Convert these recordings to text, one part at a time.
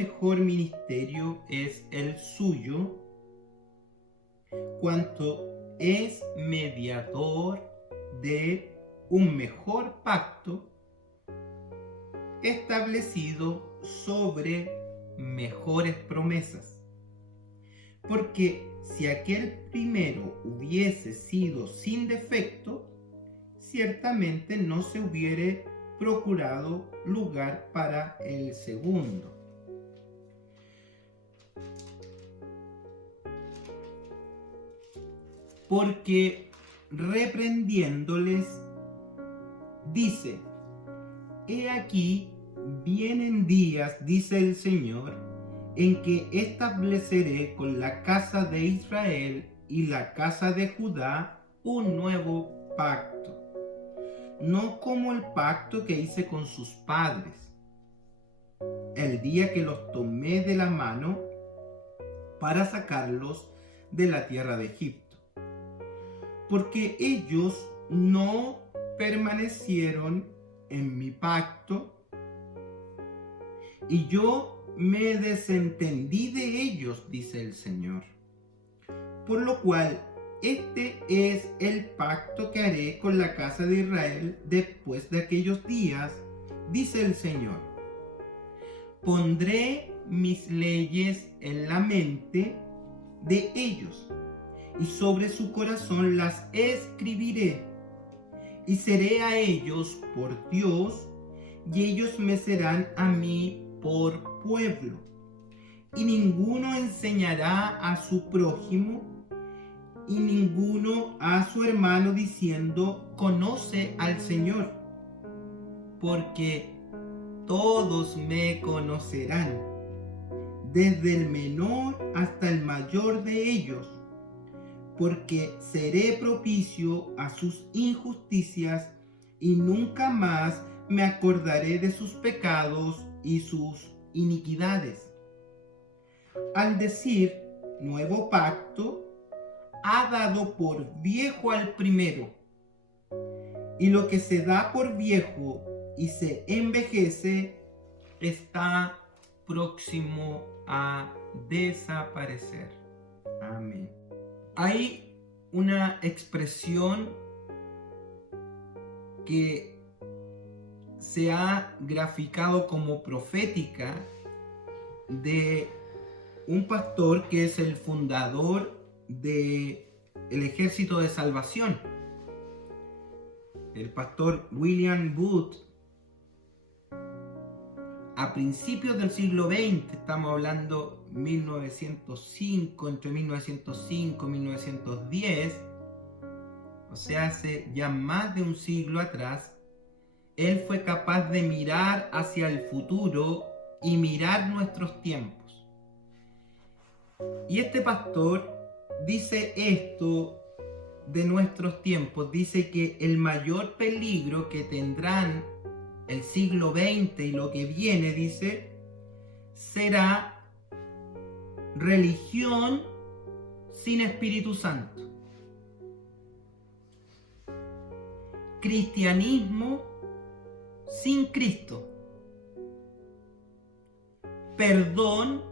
mejor ministerio es el suyo, cuanto es mediador de un mejor pacto establecido sobre mejores promesas. Porque si aquel primero hubiese sido sin defecto, ciertamente no se hubiere procurado lugar para el segundo. Porque reprendiéndoles, dice: He aquí, vienen días, dice el Señor, en que estableceré con la casa de Israel y la casa de Judá un nuevo pacto, no como el pacto que hice con sus padres, el día que los tomé de la mano para sacarlos de la tierra de Egipto. Porque ellos no permanecieron en mi pacto, y yo me desentendí de ellos, dice el Señor. Por lo cual, este es el pacto que haré con la casa de Israel después de aquellos días, dice el Señor. Pondré mis leyes en la mente de ellos, y sobre su corazón las escribiré, y seré a ellos por Dios, y ellos me serán a mí por pueblo. Y ninguno enseñará a su prójimo, y ninguno a su hermano, diciendo: conoce al Señor, porque todos me conocerán, desde el menor hasta el mayor de ellos, porque seré propicio a sus injusticias, y nunca más me acordaré de sus pecados y sus iniquidades. Al decir nuevo pacto, ha dado por viejo al primero, y lo que se da por viejo y se envejece está próximo a desaparecer. Amén. Hay una expresión que se ha graficado como profética de un pastor que es el fundador del Ejército de Salvación, el pastor William Booth. A principios del siglo XX, estamos hablando 1905, entre 1905 y 1910, o sea, hace ya más de un siglo atrás, él fue capaz de mirar hacia el futuro y mirar nuestros tiempos. Y este pastor dice esto de nuestros tiempos, dice que el mayor peligro que tendrán el siglo XX y lo que viene, dice, será religión sin Espíritu Santo, cristianismo sin Cristo, perdón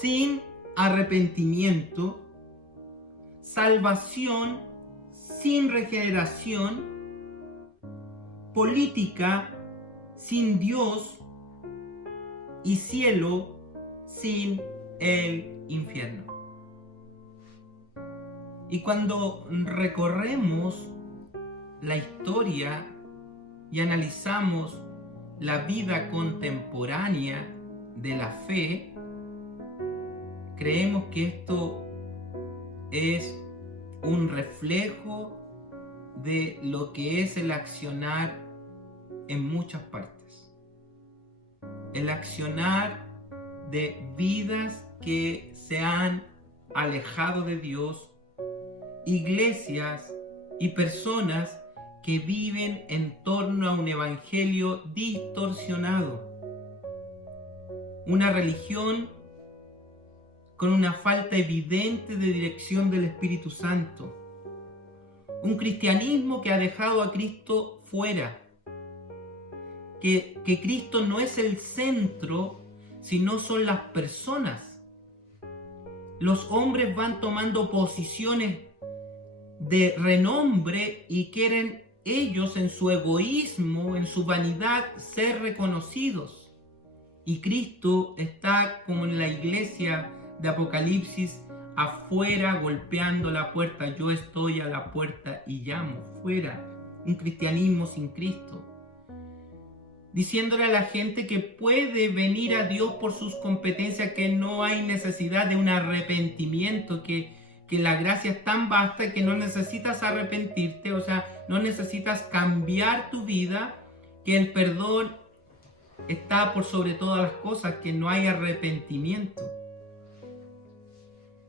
sin arrepentimiento, salvación sin regeneración, política sin Dios y cielo sin el infierno. Y cuando recorremos la historia y analizamos la vida contemporánea de la fe, creemos que esto es un reflejo de lo que es el accionar en muchas partes. El accionar de vidas que se han alejado de Dios, iglesias y personas que viven en torno a un evangelio distorsionado, una religión con una falta evidente de dirección del Espíritu Santo, un cristianismo que ha dejado a Cristo fuera, que Cristo no es el centro, sino son las personas. Los hombres van tomando posiciones de renombre y quieren ellos en su egoísmo, en su vanidad, ser reconocidos. Y Cristo está como en la iglesia de Apocalipsis, afuera golpeando la puerta. Yo estoy a la puerta y llamo. Fuera. Un cristianismo sin Cristo. Diciéndole a la gente que puede venir a Dios por sus competencias, que no hay necesidad de un arrepentimiento, que la gracia es tan vasta que no necesitas arrepentirte, o sea, no necesitas cambiar tu vida, que el perdón está por sobre todas las cosas, que no hay arrepentimiento.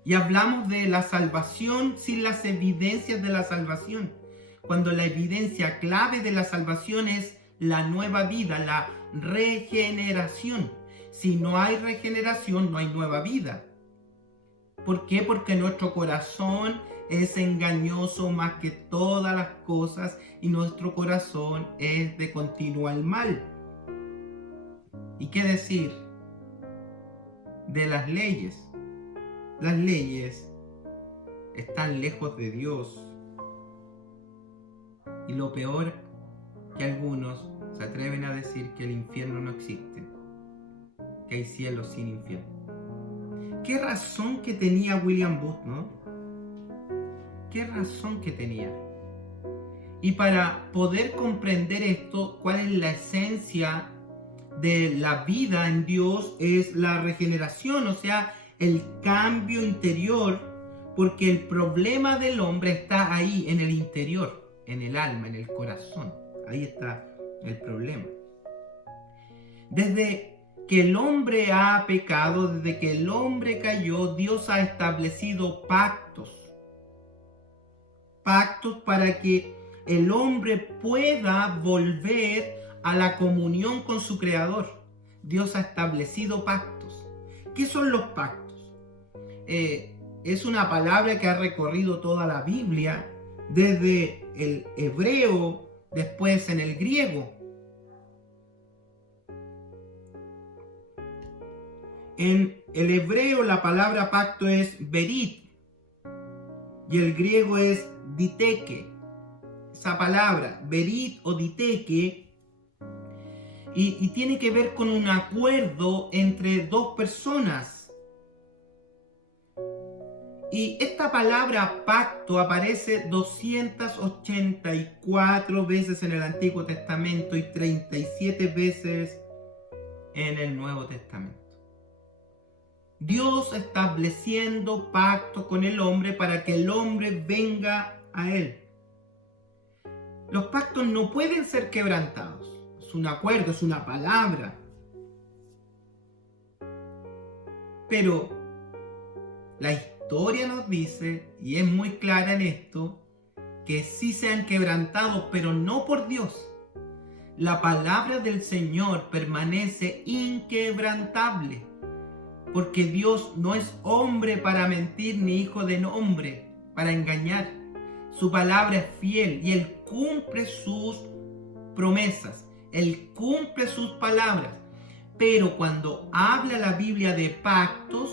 Y hablamos de la salvación sin las evidencias de la salvación, cuando la evidencia clave de la salvación es la nueva vida, la regeneración. Si no hay regeneración, no hay nueva vida. ¿Por qué? Porque nuestro corazón es engañoso más que todas las cosas y nuestro corazón es de continuo al mal. ¿Y qué decir de las leyes? Las leyes están lejos de Dios. Y lo peor, que algunos se atreven a decir que el infierno no existe, que hay cielo sin infierno. ¿Qué razón que tenía William Booth, no? ¿Qué razón que tenía? Y para poder comprender esto, ¿cuál es la esencia de la vida en Dios? Es la regeneración, o sea, el cambio interior, porque el problema del hombre está ahí, en el interior, en el alma, en el corazón. Ahí está el problema. Desde que el hombre ha pecado, desde que el hombre cayó, Dios ha establecido pactos. Pactos para que el hombre pueda volver a la comunión con su Creador. Dios ha establecido pactos. ¿Qué son los pactos? Es una palabra que ha recorrido toda la Biblia, desde el hebreo, después en el griego. En el hebreo la palabra pacto es berit y el griego es diteke. Esa palabra, berit o diteke, y tiene que ver con un acuerdo entre dos personas. Y esta palabra pacto aparece 284 veces en el Antiguo Testamento y 37 veces en el Nuevo Testamento. Dios estableciendo pacto con el hombre para que el hombre venga a él. Los pactos no pueden ser quebrantados. Es un acuerdo, es una palabra. Pero la historia nos dice, y es muy clara en esto, que sí se han quebrantado, pero no por Dios. La palabra del Señor permanece inquebrantable, porque Dios no es hombre para mentir, ni hijo de hombre para engañar. Su palabra es fiel y Él cumple sus promesas, Él cumple sus palabras. Pero cuando habla la Biblia de pactos,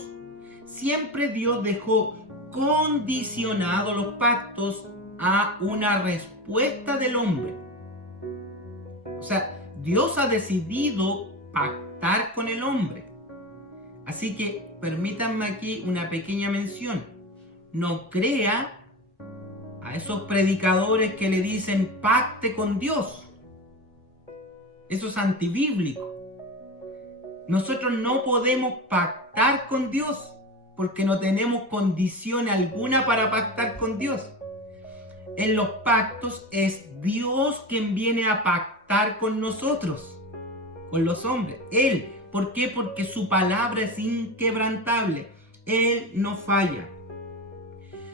siempre Dios dejó condicionados los pactos a una respuesta del hombre. O sea, Dios ha decidido pactar con el hombre. Así que permítanme aquí una pequeña mención. No crea a esos predicadores que le dicen pacte con Dios. Eso es antibíblico. Nosotros no podemos pactar con Dios porque no tenemos condición alguna para pactar con Dios. En los pactos es Dios quien viene a pactar con nosotros, con los hombres. Él. ¿Por qué? Porque su palabra es inquebrantable. Él no falla.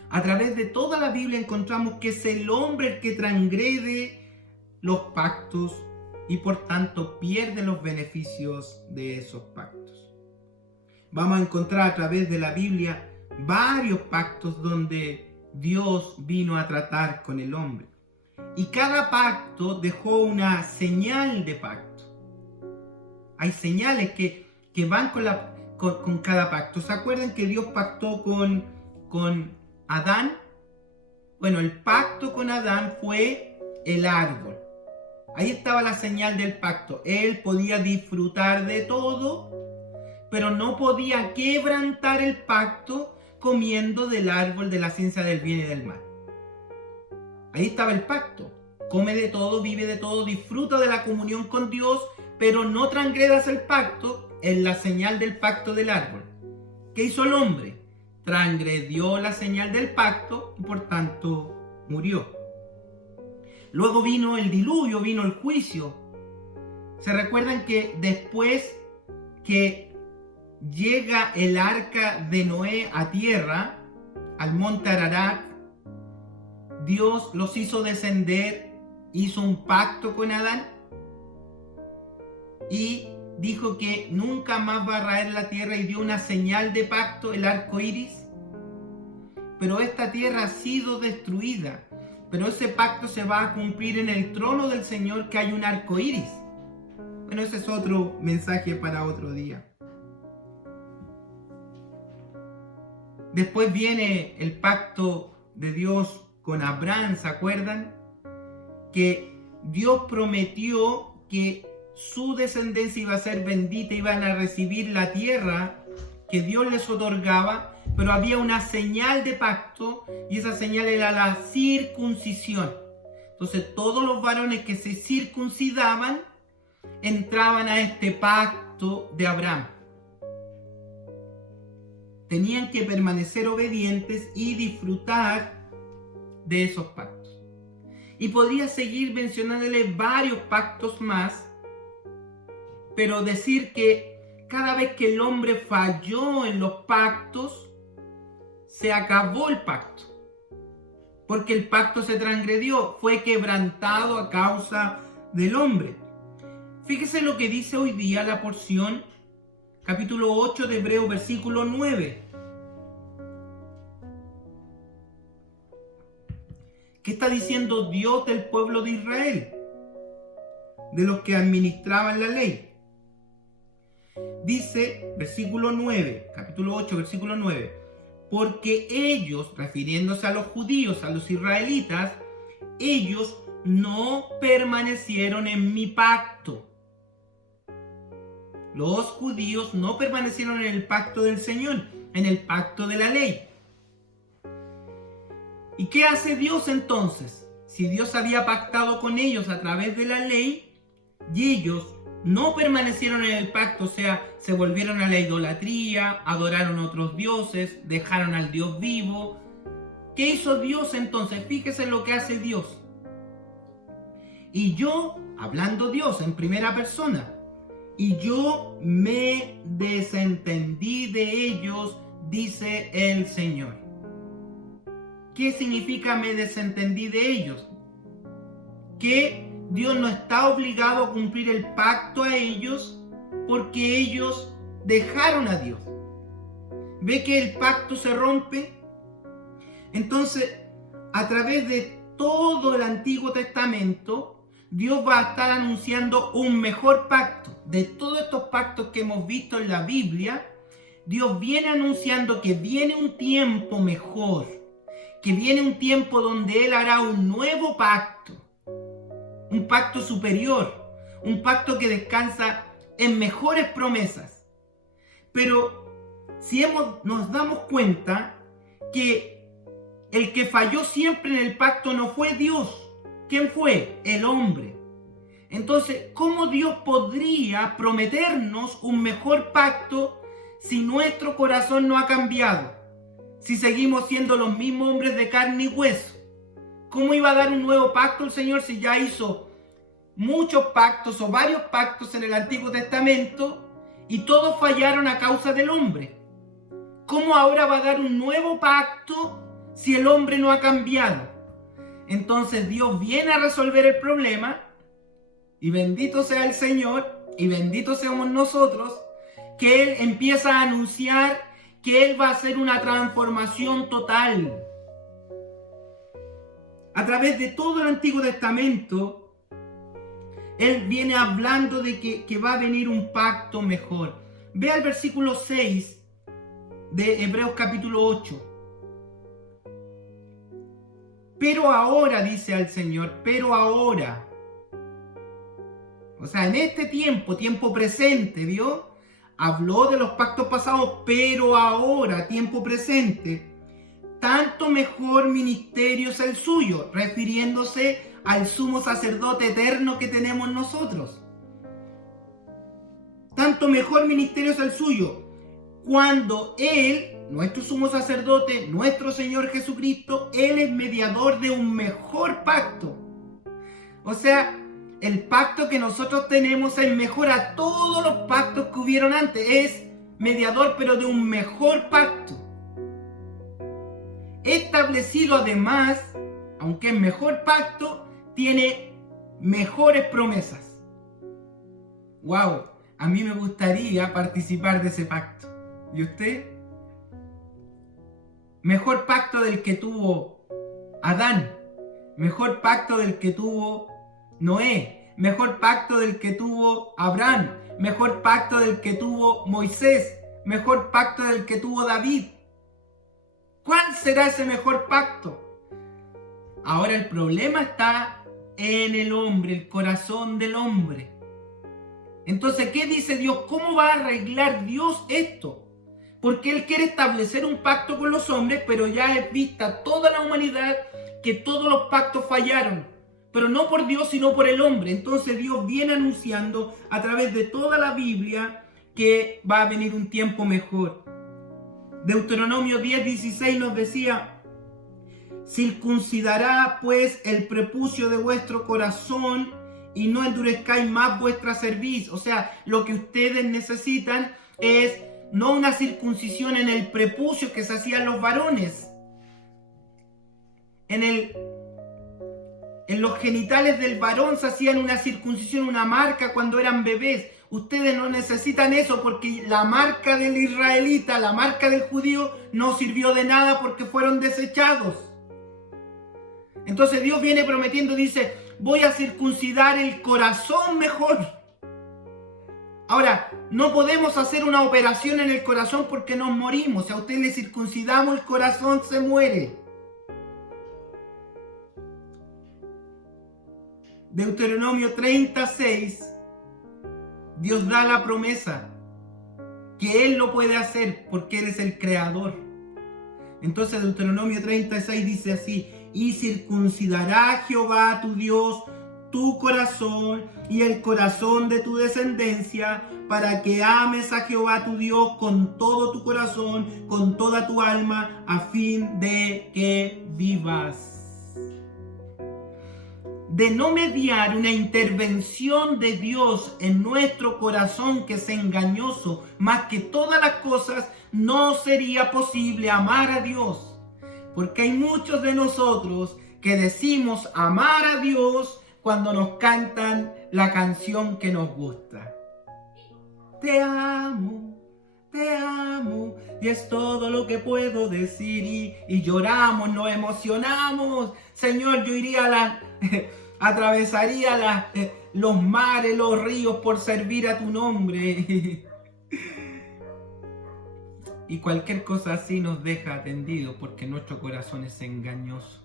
A través de toda la Biblia encontramos que es el hombre el que transgrede los pactos y por tanto pierde los beneficios de esos pactos. Vamos a encontrar a través de la Biblia varios pactos donde Dios vino a tratar con el hombre. Y cada pacto dejó una señal de pacto. Hay señales que que van con cada pacto. ¿Se acuerdan que Dios pactó con Adán? Bueno, el pacto con Adán fue el árbol. Ahí estaba la señal del pacto. Él podía disfrutar de todo, pero no podía quebrantar el pacto comiendo del árbol de la ciencia del bien y del mal. Ahí estaba el pacto. Come de todo, vive de todo, disfruta de la comunión con Dios, pero no transgredas el pacto en la señal del pacto del árbol. ¿Qué hizo el hombre? Transgredió la señal del pacto y por tanto murió. Luego vino el diluvio, vino el juicio. ¿Se recuerdan que después que llega el arca de Noé a tierra, al monte Ararat, Dios los hizo descender, hizo un pacto con Adán y dijo que nunca más va a raer la tierra y dio una señal de pacto, el arco iris? Pero esta tierra ha sido destruida, pero ese pacto se va a cumplir en el trono del Señor, que hay un arco iris. Bueno, ese es otro mensaje para otro día. Después viene el pacto de Dios con Abraham, ¿se acuerdan? Que Dios prometió que su descendencia iba a ser bendita, iban a recibir la tierra que Dios les otorgaba, pero había una señal de pacto y esa señal era la circuncisión. Entonces todos los varones que se circuncidaban entraban a este pacto de Abraham. Tenían que permanecer obedientes y disfrutar de esos pactos. Y podría seguir mencionándole varios pactos más, pero decir que cada vez que el hombre falló en los pactos, se acabó el pacto. Porque el pacto se transgredió, fue quebrantado a causa del hombre. Fíjese lo que dice hoy día la porción, capítulo 8 de Hebreos, versículo 9. ¿Qué está diciendo Dios del pueblo de Israel? De los que administraban la ley. Dice, versículo 9, capítulo 8, versículo 9. Porque ellos, refiriéndose a los judíos, a los israelitas, ellos no permanecieron en mi pacto. Los judíos no permanecieron en el pacto del Señor, en el pacto de la ley. ¿Y qué hace Dios entonces? Si Dios había pactado con ellos a través de la ley y ellos no permanecieron en el pacto, o sea, se volvieron a la idolatría, adoraron a otros dioses, dejaron al Dios vivo. ¿Qué hizo Dios entonces? Fíjese lo que hace Dios. Y yo, hablando Dios en primera persona, y yo me desentendí de ellos, dice el Señor. ¿Qué significa me desentendí de ellos? Que Dios no está obligado a cumplir el pacto a ellos porque ellos dejaron a Dios. ¿Ve que el pacto se rompe? Entonces, a través de todo el Antiguo Testamento, Dios va a estar anunciando un mejor pacto. De todos estos pactos que hemos visto en la Biblia, Dios viene anunciando que viene un tiempo mejor, que viene un tiempo donde Él hará un nuevo pacto, un pacto superior, un pacto que descansa en mejores promesas. Pero si nos damos cuenta que el que falló siempre en el pacto no fue Dios. ¿Quién fue? El hombre. Entonces, ¿cómo Dios podría prometernos un mejor pacto si nuestro corazón no ha cambiado? Si seguimos siendo los mismos hombres de carne y hueso. ¿Cómo iba a dar un nuevo pacto el Señor si ya hizo muchos pactos o varios pactos en el Antiguo Testamento y todos fallaron a causa del hombre? ¿Cómo ahora va a dar un nuevo pacto si el hombre no ha cambiado? Entonces Dios viene a resolver el problema y bendito sea el Señor y bendito seamos nosotros, que Él empieza a anunciar que Él va a hacer una transformación total. A través de todo el Antiguo Testamento, Él viene hablando de que va a venir un pacto mejor. Ve al versículo 6 de Hebreos capítulo 8. Pero ahora, dice al Señor, pero ahora. O sea, en este tiempo presente, ¿vio? Habló de los pactos pasados, pero ahora, tiempo presente, tanto mejor ministerio es el suyo, refiriéndose al sumo sacerdote eterno que tenemos nosotros. Tanto mejor ministerio es el suyo, cuando Él, nuestro sumo sacerdote, nuestro Señor Jesucristo, Él es mediador de un mejor pacto. O sea, el pacto que nosotros tenemos es mejor a todos los pactos que hubieron antes. Es mediador, pero de un mejor pacto. Establecido además, aunque es mejor pacto, tiene mejores promesas. ¡Wow! A mí me gustaría participar de ese pacto. ¿Y usted? Mejor pacto del que tuvo Adán. Mejor pacto del que tuvo Noé. Mejor pacto del que tuvo Abraham. Mejor pacto del que tuvo Moisés. Mejor pacto del que tuvo David. ¿Cuál será ese mejor pacto? Ahora el problema está en el hombre, el corazón del hombre. Entonces, ¿qué dice Dios? ¿Cómo va a arreglar Dios esto? Porque Él quiere establecer un pacto con los hombres, pero ya es vista toda la humanidad que todos los pactos fallaron. Pero no por Dios, sino por el hombre. Entonces Dios viene anunciando a través de toda la Biblia que va a venir un tiempo mejor. Deuteronomio 10:16 nos decía: circuncidará pues el prepucio de vuestro corazón y no endurezcáis más vuestra cerviz. O sea, lo que ustedes necesitan es no una circuncisión en el prepucio que se hacían los varones, en los genitales del varón se hacían una circuncisión, una marca cuando eran bebés. Ustedes no necesitan eso porque la marca del israelita, la marca del judío no sirvió de nada porque fueron desechados. Entonces Dios viene prometiendo, dice: voy a circuncidar el corazón mejor. Ahora, no podemos hacer una operación en el corazón porque nos morimos. Si a usted le circuncidamos el corazón, se muere. Deuteronomio 36, Dios da la promesa que Él lo puede hacer porque Él es el creador. Entonces Deuteronomio 36 dice así: y circuncidará Jehová tu Dios tu corazón y el corazón de tu descendencia, para que ames a Jehová tu Dios con todo tu corazón, con toda tu alma, a fin de que vivas. De no mediar una intervención de Dios en nuestro corazón, que es engañoso más que todas las cosas, no sería posible amar a Dios. Porque hay muchos de nosotros que decimos amar a Dios cuando nos cantan la canción que nos gusta. Te amo, y es todo lo que puedo decir. Y lloramos, nos emocionamos. Señor, yo iría atravesaría los mares, los ríos por servir a tu nombre. Y cualquier cosa así nos deja atendidos porque nuestro corazón es engañoso.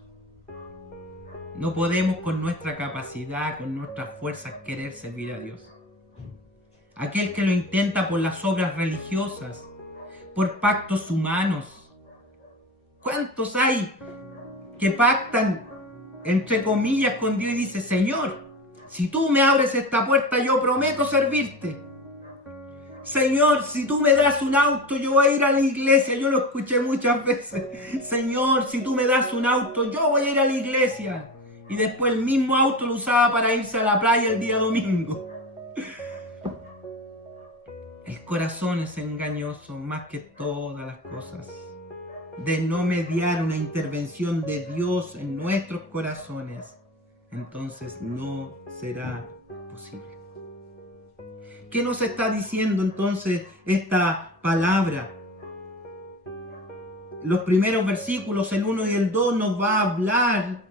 No podemos con nuestra capacidad, con nuestras fuerzas querer servir a Dios. Aquel que lo intenta por las obras religiosas, por pactos humanos. ¿Cuántos hay que pactan entre comillas con Dios y dice: Señor, si tú me abres esta puerta, yo prometo servirte? Señor, si tú me das un auto, yo voy a ir a la iglesia. Yo lo escuché muchas veces. Señor, si tú me das un auto, yo voy a ir a la iglesia. Y después el mismo auto lo usaba para irse a la playa el día domingo. El corazón es engañoso más que todas las cosas. De no mediar una intervención de Dios en nuestros corazones, entonces no será posible. ¿Qué nos está diciendo entonces esta palabra? Los primeros versículos, el 1 y el 2, nos va a hablar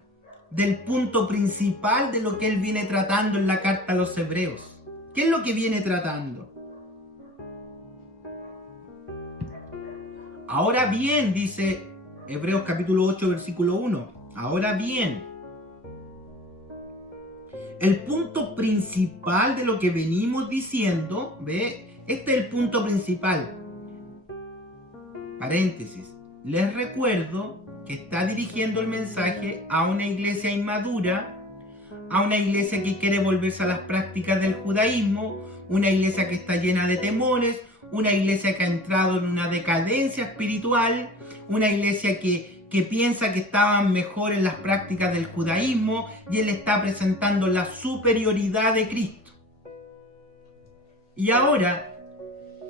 del punto principal de lo que él viene tratando en la carta a los Hebreos. ¿Qué es lo que viene tratando? Ahora bien, dice Hebreos capítulo 8, versículo 1. Ahora bien, el punto principal de lo que venimos diciendo, ¿ve? Este es el punto principal. Paréntesis. Les recuerdo que está dirigiendo el mensaje a una iglesia inmadura, a una iglesia que quiere volverse a las prácticas del judaísmo, una iglesia que está llena de temores, una iglesia que ha entrado en una decadencia espiritual, una iglesia que piensa que estaban mejor en las prácticas del judaísmo, y él está presentando la superioridad de Cristo. Y ahora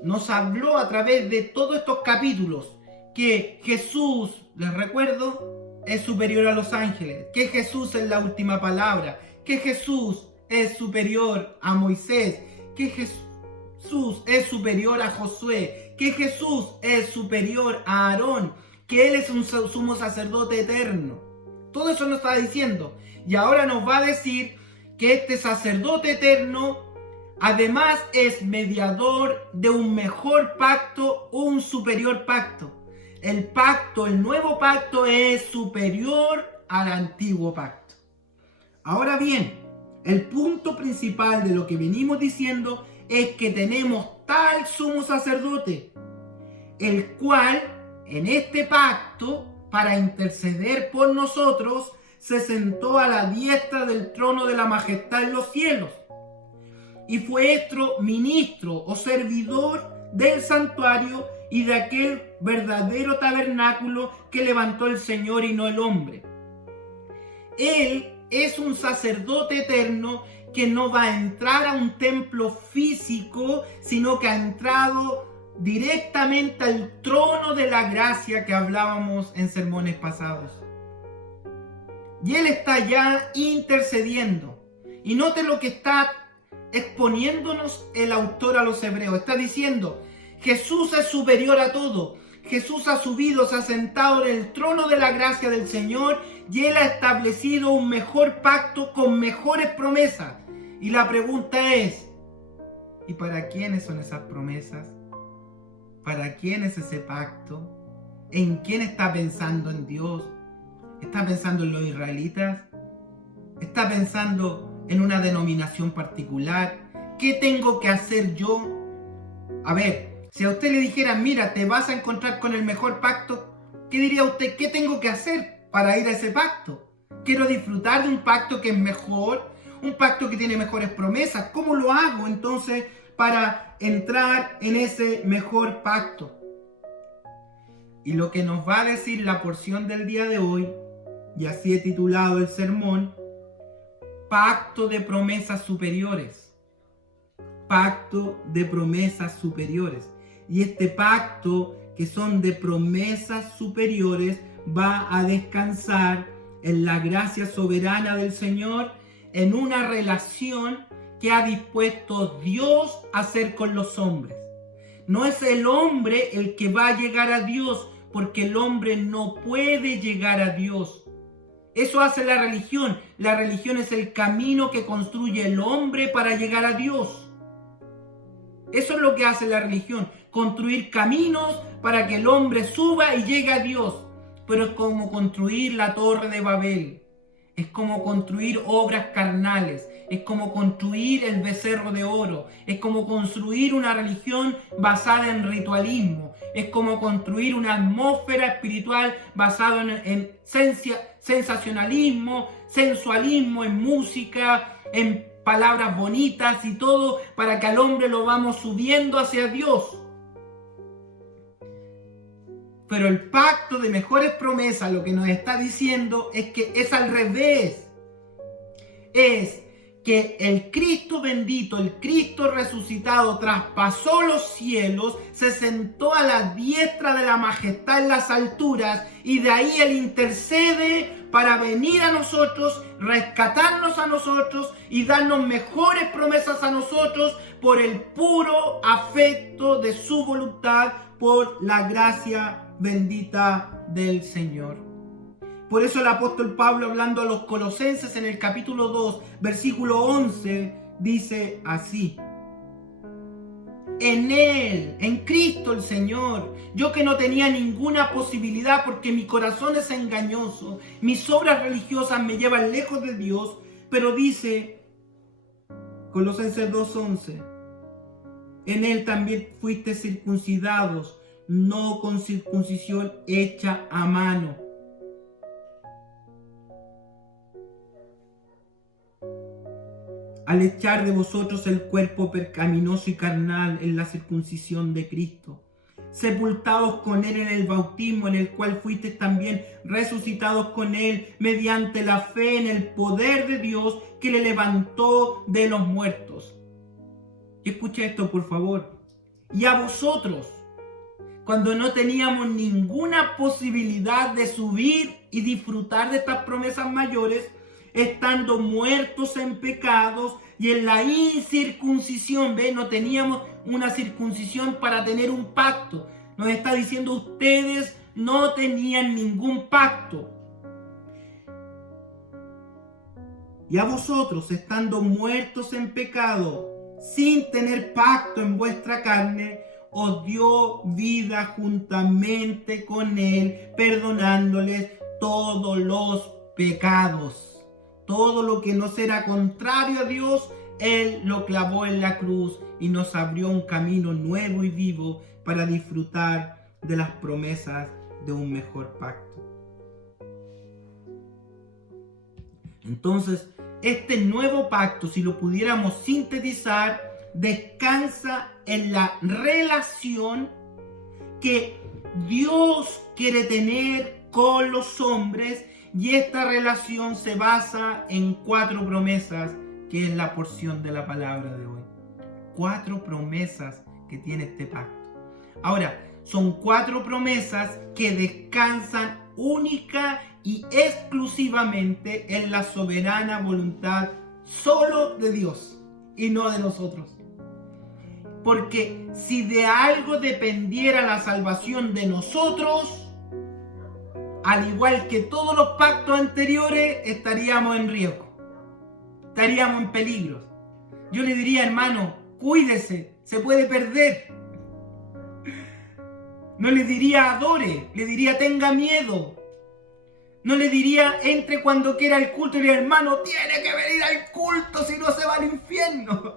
nos habló a través de todos estos capítulos que Jesús, les recuerdo, es superior a los ángeles, que Jesús es la última palabra, que Jesús es superior a Moisés, que Jesús es superior a Josué, que Jesús es superior a Aarón, que Él es un sumo sacerdote eterno. Todo eso nos está diciendo. Y ahora nos va a decir que este sacerdote eterno además es mediador de un mejor pacto, un superior pacto. El pacto, el nuevo pacto es superior al antiguo pacto. Ahora bien, el punto principal de lo que venimos diciendo es que tenemos tal sumo sacerdote, el cual en este pacto, para interceder por nosotros, se sentó a la diestra del trono de la majestad en los cielos y fue hecho ministro o servidor del santuario y de aquel verdadero tabernáculo que levantó el Señor y no el hombre. Él es un sacerdote eterno que no va a entrar a un templo físico, sino que ha entrado directamente al trono de la gracia que hablábamos en sermones pasados. Y Él está ya intercediendo. Y note lo que está exponiéndonos el autor a los hebreos. Está diciendo, Jesús es superior a todo. Jesús ha subido, se ha sentado en el trono de la gracia del Señor y Él ha establecido un mejor pacto con mejores promesas. Y la pregunta es, ¿y para quiénes son esas promesas? ¿Para quién es ese pacto? ¿En quién está pensando en Dios? ¿Está pensando en los israelitas? ¿Está pensando en una denominación particular? ¿Qué tengo que hacer yo? A ver, si a usted le dijeran, mira, te vas a encontrar con el mejor pacto, ¿qué diría usted? ¿Qué tengo que hacer para ir a ese pacto? Quiero disfrutar de un pacto que es mejor, un pacto que tiene mejores promesas. ¿Cómo lo hago entonces para entrar en ese mejor pacto? Y lo que nos va a decir la porción del día de hoy, y así he titulado el sermón, Pacto de promesas superiores. Pacto de promesas superiores. Y este pacto, que son de promesas superiores, va a descansar en la gracia soberana del Señor, en una relación que ha dispuesto Dios a hacer con los hombres. No es el hombre el que va a llegar a Dios, porque el hombre no puede llegar a Dios. Eso hace la religión. La religión es el camino que construye el hombre para llegar a Dios. Eso es lo que hace la religión, construir caminos para que el hombre suba y llegue a Dios. Pero es como construir la Torre de Babel, es como construir obras carnales, es como construir el becerro de oro, es como construir una religión basada en ritualismo, es como construir una atmósfera espiritual basada en sensacionalismo, sensualismo, en música, en palabras bonitas y todo, para que al hombre lo vamos subiendo hacia Dios. Pero el pacto de mejores promesas lo que nos está diciendo es que es al revés. Es que el Cristo bendito, el Cristo resucitado, traspasó los cielos, se sentó a la diestra de la majestad en las alturas, y de ahí Él intercede para venir a nosotros, rescatarnos a nosotros y darnos mejores promesas a nosotros por el puro afecto de su voluntad, por la gracia bendita del Señor. Por eso el apóstol Pablo, hablando a los colosenses en el capítulo 2, versículo 11, dice así: en Él, en Cristo el Señor. Yo que no tenía ninguna posibilidad porque mi corazón es engañoso, mis obras religiosas me llevan lejos de Dios, pero dice Colosenses 2:11, en Él también fuiste circuncidados, no con circuncisión hecha a mano. Al echar de vosotros el cuerpo pecaminoso y carnal en la circuncisión de Cristo, sepultados con Él en el bautismo, en el cual fuisteis también resucitados con Él mediante la fe en el poder de Dios que le levantó de los muertos. Y escucha esto, por favor. Y a vosotros, cuando no teníamos ninguna posibilidad de subir y disfrutar de estas promesas mayores, estando muertos en pecados y en la incircuncisión, ¿ve? No teníamos una circuncisión para tener un pacto. Nos está diciendo, ustedes no tenían ningún pacto. Y a vosotros, estando muertos en pecado, sin tener pacto en vuestra carne, os dio vida juntamente con Él, perdonándoles todos los pecados. Todo lo que nos era contrario a Dios, Él lo clavó en la cruz y nos abrió un camino nuevo y vivo para disfrutar de las promesas de un mejor pacto. Entonces, este nuevo pacto, si lo pudiéramos sintetizar, descansa en la relación que Dios quiere tener con los hombres, y esta relación se basa en 4 promesas, que es la porción de la palabra de hoy. 4 promesas que tiene este pacto. Ahora, son 4 promesas que descansan única y exclusivamente en la soberana voluntad solo de Dios y no de nosotros. Porque si de algo dependiera la salvación de nosotros, al igual que todos los pactos anteriores, estaríamos en riesgo, estaríamos en peligro. Yo le diría, hermano, cuídese, se puede perder. No le diría adore, le diría tenga miedo. No le diría entre cuando quiera el culto y le diría, hermano, tiene que venir al culto, si no se va al infierno.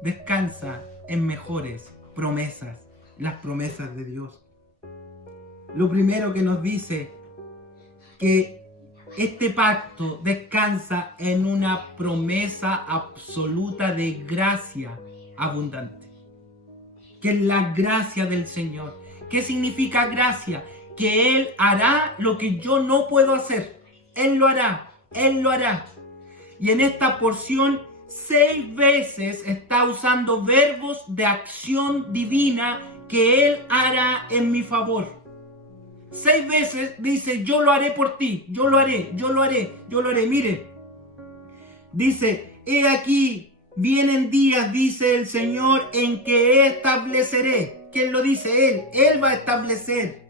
Descansa en mejores promesas, las promesas de Dios. Lo primero que nos dice que este pacto descansa en una promesa absoluta de gracia abundante, que es la gracia del Señor. ¿Qué significa gracia? Que Él hará lo que yo no puedo hacer. Él lo hará, Él lo hará. Y en esta porción 6 veces está usando verbos de acción divina que Él hará en mi favor. 6 veces dice, yo lo haré por ti, yo lo haré, yo lo haré, yo lo haré. Mire, dice, he aquí, vienen días, dice el Señor, en que estableceré. ¿Quién lo dice? Él va a establecer.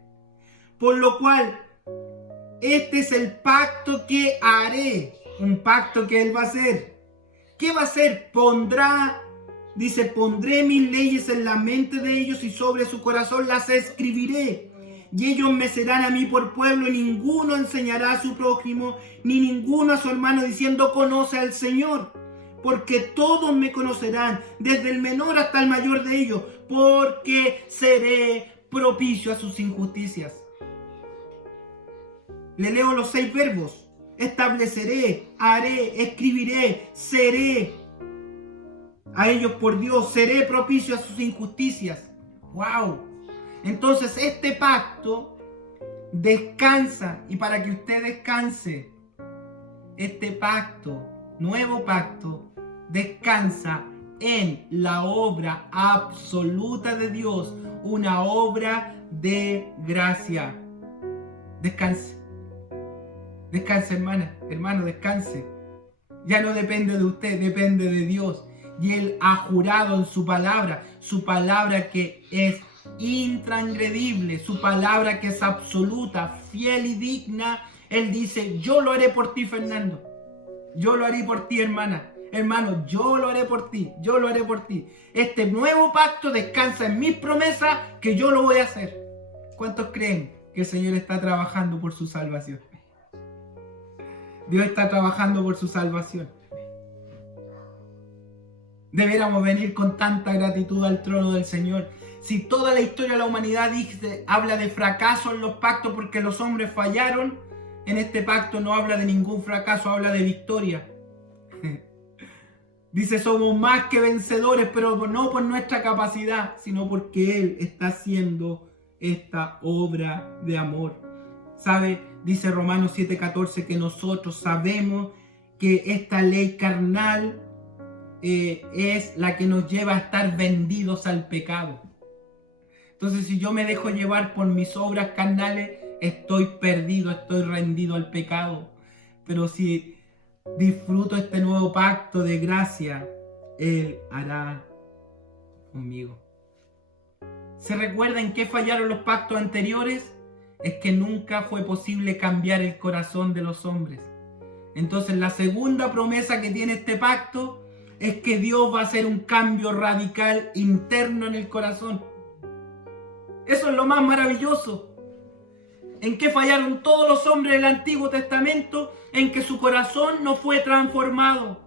Por lo cual, este es el pacto que haré, un pacto que Él va a hacer. ¿Qué va a hacer? Dice, pondré mis leyes en la mente de ellos y sobre su corazón las escribiré. Y ellos me serán a mí por pueblo, y ninguno enseñará a su prójimo, ni ninguno a su hermano, diciendo, conoce al Señor. Porque todos me conocerán, desde el menor hasta el mayor de ellos, porque seré propicio a sus injusticias. Le leo los 6 verbos. Estableceré, haré, escribiré, seré a ellos por Dios, seré propicio a sus injusticias. ¡Wow! Entonces este pacto descansa, y para que usted descanse, este pacto, nuevo pacto, descansa en la obra absoluta de Dios, una obra de gracia. Descanse. Descanse, hermana, hermano, descanse. Ya no depende de usted, depende de Dios. Y Él ha jurado en su palabra que es intransgredible, su palabra que es absoluta, fiel y digna. Él dice, yo lo haré por ti, Fernando. Yo lo haré por ti, hermana. hermano, yo lo haré por ti, yo lo haré por ti. Este nuevo pacto descansa en mis promesas que yo lo voy a hacer. ¿Cuántos creen que el Señor está trabajando por su salvación? Dios está trabajando por su salvación. Deberíamos venir con tanta gratitud al trono del Señor. Si toda la historia de la humanidad habla de fracaso en los pactos porque los hombres fallaron, en este pacto no habla de ningún fracaso, habla de victoria. Dice, somos más que vencedores, pero no por nuestra capacidad, sino porque Él está haciendo esta obra de amor. ¿Sabe? Dice Romanos 7:14 que nosotros sabemos que esta ley carnal es la que nos lleva a estar vendidos al pecado. Entonces, si yo me dejo llevar por mis obras carnales, estoy perdido, estoy rendido al pecado. Pero si disfruto este nuevo pacto de gracia, Él hará conmigo. ¿Se recuerda en qué fallaron los pactos anteriores? Es que nunca fue posible cambiar el corazón de los hombres. Entonces, la segunda promesa que tiene este pacto es que Dios va a hacer un cambio radical interno en el corazón. Eso es lo más maravilloso. ¿En qué fallaron todos los hombres del Antiguo Testamento? En que su corazón no fue transformado.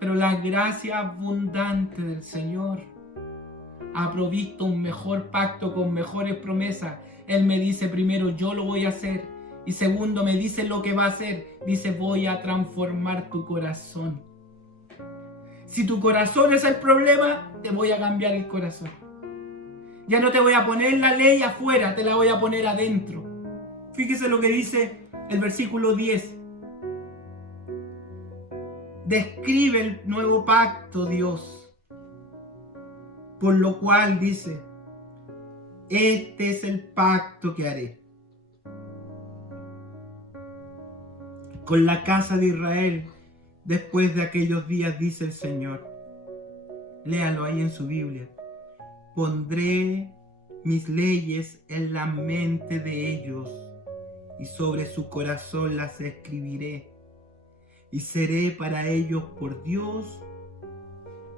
Pero la gracia abundante del Señor ha provisto un mejor pacto con mejores promesas. Él me dice primero, yo lo voy a hacer. Y segundo, me dice lo que va a hacer. Dice, voy a transformar tu corazón. Si tu corazón es el problema, te voy a cambiar el corazón. Ya no te voy a poner la ley afuera, te la voy a poner adentro. Fíjese lo que dice el versículo 10. Describe el nuevo pacto, Dios. Por lo cual dice, este es el pacto que haré con la casa de Israel después de aquellos días, dice el Señor. Léalo ahí en su Biblia. Pondré mis leyes en la mente de ellos y sobre su corazón las escribiré. Y seré para ellos por Dios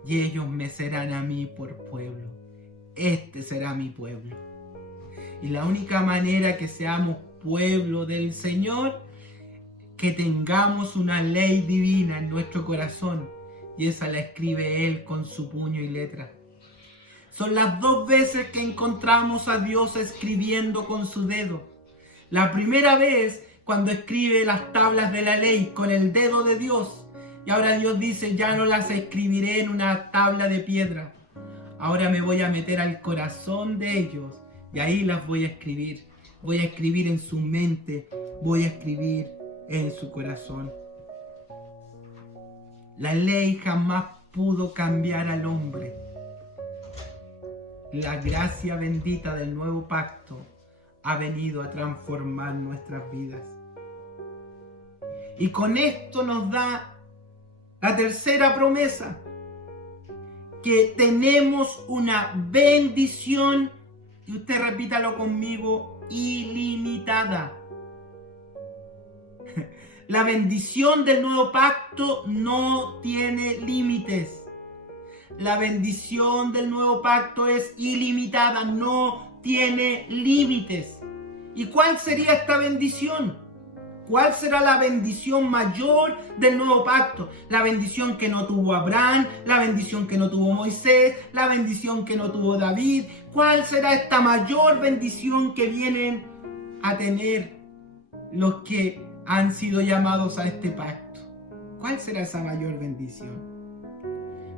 y ellos me serán a mí por pueblo. Este será mi pueblo. Y la única manera que seamos pueblo del Señor, que tengamos una ley divina en nuestro corazón, y esa la escribe Él con su puño y letra. Son las dos veces que encontramos a Dios escribiendo con su dedo. La primera vez cuando escribe las tablas de la ley con el dedo de Dios. Y ahora Dios dice, ya no las escribiré en una tabla de piedra. Ahora me voy a meter al corazón de ellos y ahí las voy a escribir. Voy a escribir en su mente, voy a escribir en su corazón. La ley jamás pudo cambiar al hombre. La gracia bendita del nuevo pacto ha venido a transformar nuestras vidas. Y con esto nos da la tercera promesa, que tenemos una bendición, y usted repítalo conmigo, ilimitada. La bendición del nuevo pacto no tiene límites. La bendición del nuevo pacto es ilimitada, no tiene límites. ¿Y cuál sería esta bendición? ¿Cuál será la bendición mayor del nuevo pacto? La bendición que no tuvo Abraham, la bendición que no tuvo Moisés, la bendición que no tuvo David. ¿Cuál será esta mayor bendición que vienen a tener los que han sido llamados a este pacto? ¿Cuál será esa mayor bendición?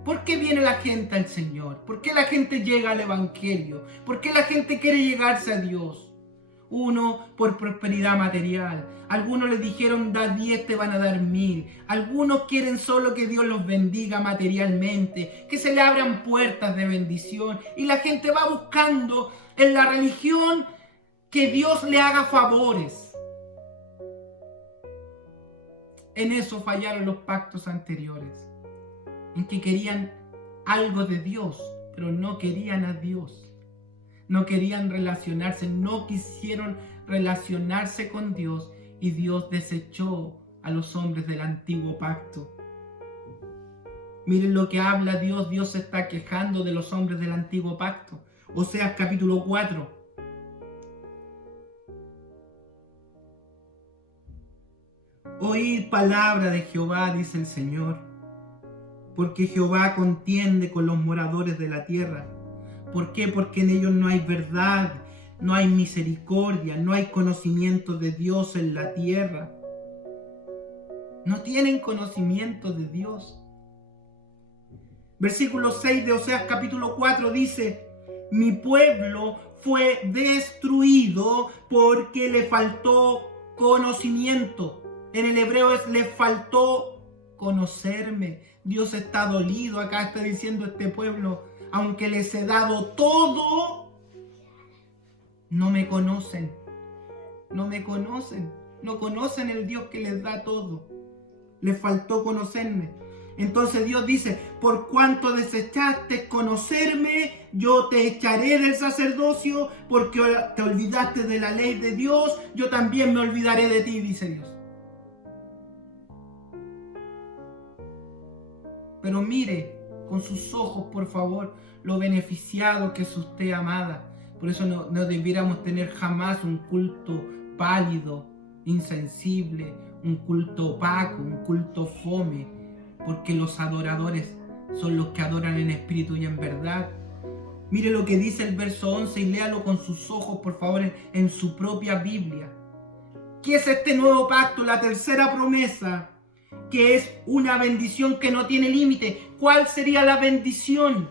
¿Por qué viene la gente al Señor? ¿Por qué la gente llega al Evangelio? ¿Por qué la gente quiere llegarse a Dios? Uno, por prosperidad material. Algunos les dijeron, da 10, te van a dar 1000. Algunos quieren solo que Dios los bendiga materialmente, que se le abran puertas de bendición. Y la gente va buscando en la religión que Dios le haga favores. En eso fallaron los pactos anteriores, en que querían algo de Dios, pero no querían a Dios. No querían relacionarse, no quisieron relacionarse con Dios, y Dios desechó a los hombres del antiguo pacto. Miren lo que habla Dios. Dios se está quejando de los hombres del antiguo pacto. Oseas capítulo 4. Oíd palabra de Jehová, dice el Señor, porque Jehová contiende con los moradores de la tierra. ¿Por qué? Porque en ellos no hay verdad, no hay misericordia, no hay conocimiento de Dios en la tierra. No tienen conocimiento de Dios. Versículo 6 de Oseas capítulo 4 dice: mi pueblo fue destruido porque le faltó conocimiento. En el hebreo le faltó conocerme. Dios está dolido. Acá está diciendo este pueblo, aunque les he dado todo, no me conocen. No me conocen. No conocen el Dios que les da todo. Les faltó conocerme. Entonces Dios dice: por cuanto desechaste conocerme, yo te echaré del sacerdocio, porque te olvidaste de la ley de Dios, yo también me olvidaré de ti, dice Dios. Pero mire con sus ojos, por favor, lo beneficiado que es usted, amada. Por eso no debiéramos tener jamás un culto pálido, insensible, un culto opaco, un culto fome, porque los adoradores son los que adoran en espíritu y en verdad. Mire lo que dice el verso 11 y léalo con sus ojos, por favor, en su propia Biblia. ¿Qué es este nuevo pacto? La tercera promesa, que es una bendición que no tiene límite. ¿Cuál sería la bendición?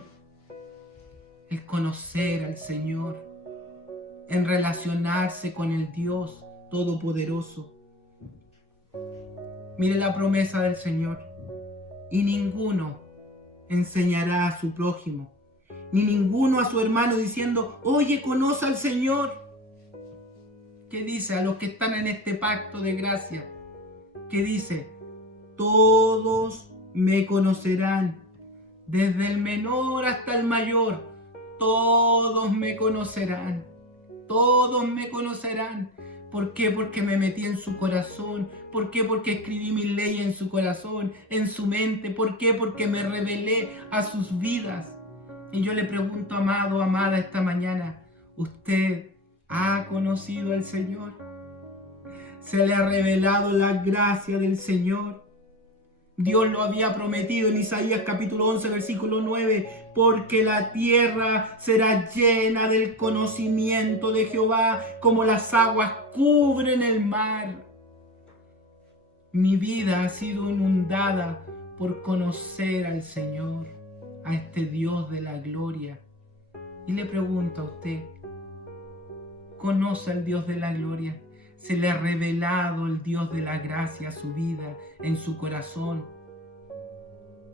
El conocer al Señor, en relacionarse con el Dios Todopoderoso. Mire la promesa del Señor: y ninguno enseñará a su prójimo, ni ninguno a su hermano, diciendo: oye, conoce al Señor. ¿Qué dice a los que están en este pacto de gracia? ¿Qué dice? Todos me conocerán, desde el menor hasta el mayor. Todos me conocerán. Todos me conocerán. ¿Por qué? Porque me metí en su corazón. ¿Por qué? Porque escribí mis leyes en su corazón, en su mente. ¿Por qué? Porque me revelé a sus vidas. Y yo le pregunto, amado, amada, esta mañana, ¿usted ha conocido al Señor? ¿Se le ha revelado la gracia del Señor? Dios lo había prometido en Isaías capítulo 11, versículo 9, porque la tierra será llena del conocimiento de Jehová, como las aguas cubren el mar. Mi vida ha sido inundada por conocer al Señor, a este Dios de la gloria. Y le pregunto a usted, ¿conoce al Dios de la gloria? ¿Se le ha revelado el Dios de la gracia a su vida, en su corazón?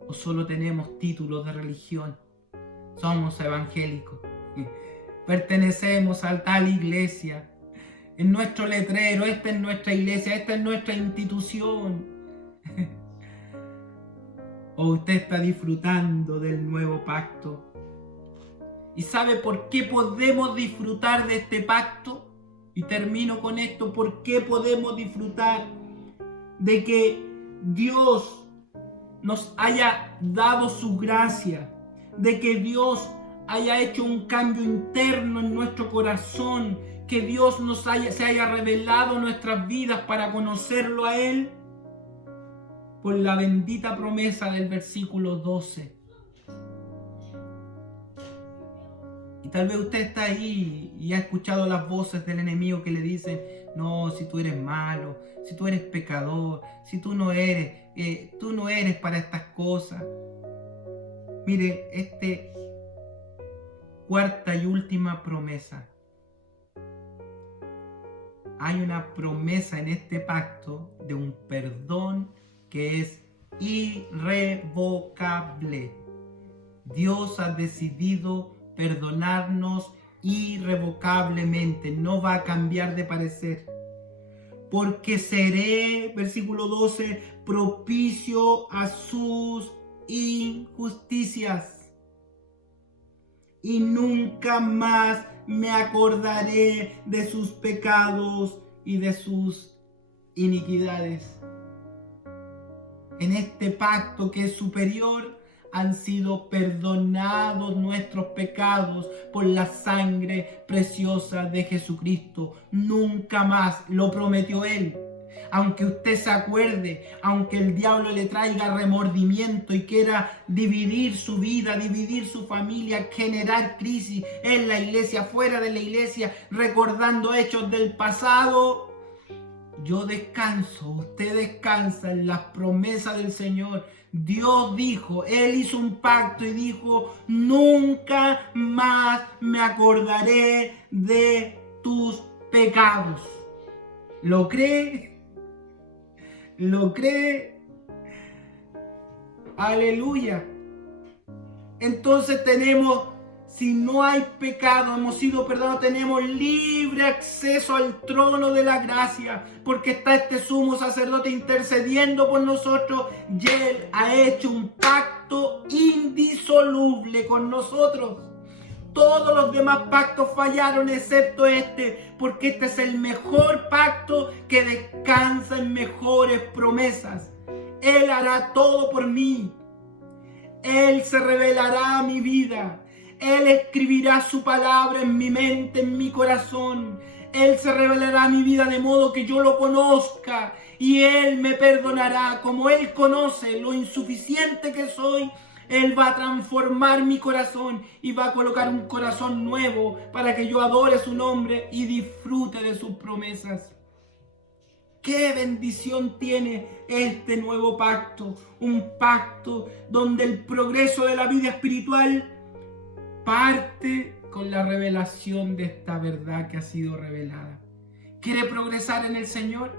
¿O solo tenemos títulos de religión? Somos evangélicos, pertenecemos a tal iglesia, en nuestro letrero, esta es nuestra iglesia, esta es nuestra institución. ¿O usted está disfrutando del nuevo pacto? ¿Y sabe por qué podemos disfrutar de este pacto? Y termino con esto: ¿por qué podemos disfrutar de que Dios nos haya dado su gracia? De que Dios haya hecho un cambio interno en nuestro corazón, que Dios se haya revelado nuestras vidas para conocerlo a Él, por la bendita promesa del versículo 12. Y tal vez usted está ahí y ha escuchado las voces del enemigo que le dicen: no, si tú eres malo, si tú eres pecador, si tú no eres para estas cosas. Mire, cuarta y última promesa. Hay una promesa en este pacto de un perdón que es irrevocable. Dios ha decidido perdonarnos irrevocablemente, no va a cambiar de parecer. Porque seré, versículo 12, propicio a sus injusticias, y nunca más me acordaré de sus pecados y de sus iniquidades. En este pacto que es superior, han sido perdonados nuestros pecados por la sangre preciosa de Jesucristo. Nunca más, lo prometió Él. Aunque usted se acuerde, aunque el diablo le traiga remordimiento y quiera dividir su vida, dividir su familia, generar crisis en la iglesia, fuera de la iglesia, recordando hechos del pasado, yo descanso, usted descansa en las promesas del Señor. Dios dijo, Él hizo un pacto y dijo, nunca más me acordaré de tus pecados. ¿Lo cree? ¿Lo cree? Aleluya. Entonces tenemos, si no hay pecado, hemos sido perdonados, tenemos libre acceso al trono de la gracia, porque está este sumo sacerdote intercediendo por nosotros y Él ha hecho un pacto indisoluble con nosotros. Todos los demás pactos fallaron excepto este, porque este es el mejor pacto que descansa en mejores promesas. Él hará todo por mí. Él se revelará a mi vida. Él escribirá su palabra en mi mente, en mi corazón. Él se revelará a mi vida de modo que yo lo conozca y Él me perdonará. Como Él conoce lo insuficiente que soy, Él va a transformar mi corazón y va a colocar un corazón nuevo para que yo adore su nombre y disfrute de sus promesas. ¡Qué bendición tiene este nuevo pacto! Un pacto donde el progreso de la vida espiritual parte con la revelación de esta verdad que ha sido revelada. ¿Quiere progresar en el Señor?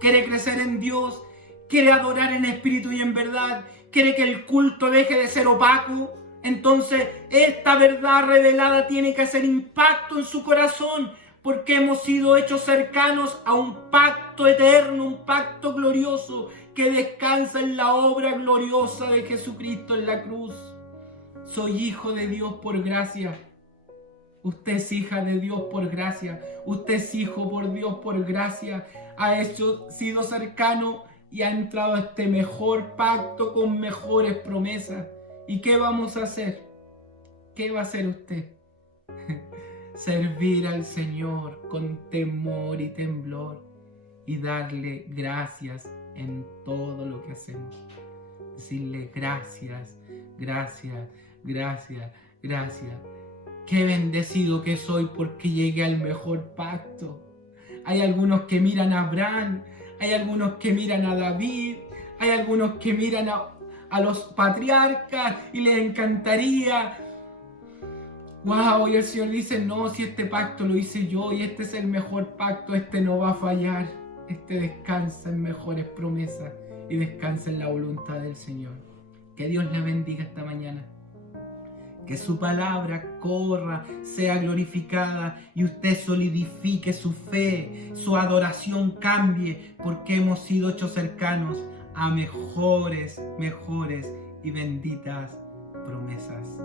¿Quiere crecer en Dios? ¿Quiere adorar en espíritu y en verdad? ¿Quiere que el culto deje de ser opaco? Entonces esta verdad revelada tiene que hacer impacto en su corazón, porque hemos sido hechos cercanos a un pacto eterno, un pacto glorioso que descansa en la obra gloriosa de Jesucristo en la cruz. Soy hijo de Dios por gracia. Usted es hija de Dios por gracia. Usted es hijo por Dios por gracia. Ha sido cercano y ha entrado a este mejor pacto con mejores promesas. ¿Y qué vamos a hacer? ¿Qué va a hacer usted? Servir al Señor con temor y temblor y darle gracias en todo lo que hacemos. Decirle gracias, gracias, gracias, gracias. Qué bendecido que soy porque llegué al mejor pacto. Hay algunos que miran a Abraham, hay algunos que miran a David, hay algunos que miran a los patriarcas y les encantaría. Wow, y el Señor dice, no, si este pacto lo hice yo y este es el mejor pacto, este no va a fallar. Este descansa en mejores promesas y descansa en la voluntad del Señor. Que Dios le bendiga esta mañana. Que su palabra corra, sea glorificada y usted solidifique su fe, su adoración cambie, porque hemos sido hechos cercanos a mejores y benditas promesas.